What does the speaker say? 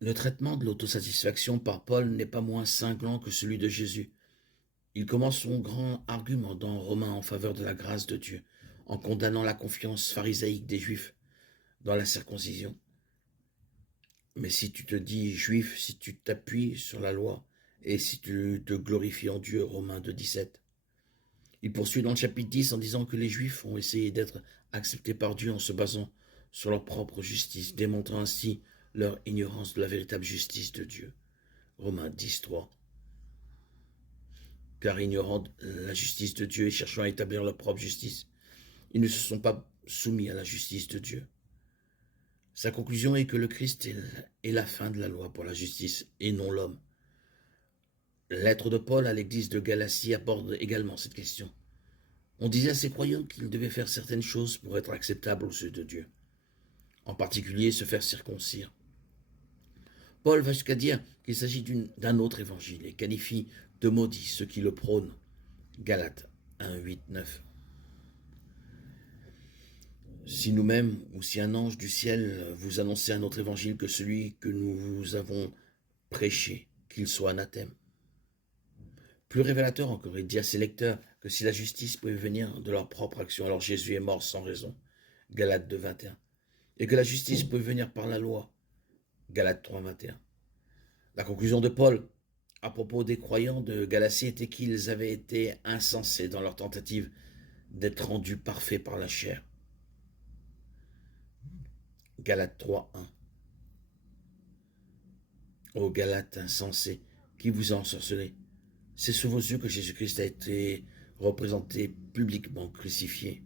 Le traitement de l'autosatisfaction par Paul n'est pas moins cinglant que celui de Jésus. Il commence son grand argument dans Romains en faveur de la grâce de Dieu, en condamnant la confiance pharisaïque des Juifs dans la circoncision. Mais si tu te dis juif, si tu t'appuies sur la loi, et si tu te glorifies en Dieu, Romains 2,17. Il poursuit dans le chapitre 10 en disant que les Juifs ont essayé d'être acceptés par Dieu en se basant sur leur propre justice, démontrant ainsi leur ignorance de la véritable justice de Dieu. Romains 10,3. Car ignorant la justice de Dieu et cherchant à établir leur propre justice, ils ne se sont pas soumis à la justice de Dieu. Sa conclusion est que le Christ est la fin de la loi pour la justice et non l'homme. La lettre de Paul à l'église de Galatie aborde également cette question. On disait à ses croyants qu'ils devaient faire certaines choses pour être acceptables aux yeux de Dieu, en particulier se faire circoncire. Paul va jusqu'à dire qu'il s'agit d'un autre évangile et qualifie de maudits ceux qui le prônent. Galates 1, 8, 9. Si nous-mêmes, ou si un ange du ciel vous annonçait un autre évangile que celui que nous vous avons prêché, qu'il soit anathème. Plus révélateur encore, il dit à ses lecteurs que si la justice pouvait venir de leur propre action, alors Jésus est mort sans raison. Galates 2, 21. Et que la justice pouvait venir par la loi. Galates 3, 21. La conclusion de Paul à propos des croyants de Galatie était qu'ils avaient été insensés dans leur tentative d'être rendus parfaits par la chair. Galates 3, 1. Ô Galates insensés, qui vous a ensorcelé? C'est sous vos yeux que Jésus-Christ a été représenté publiquement crucifié.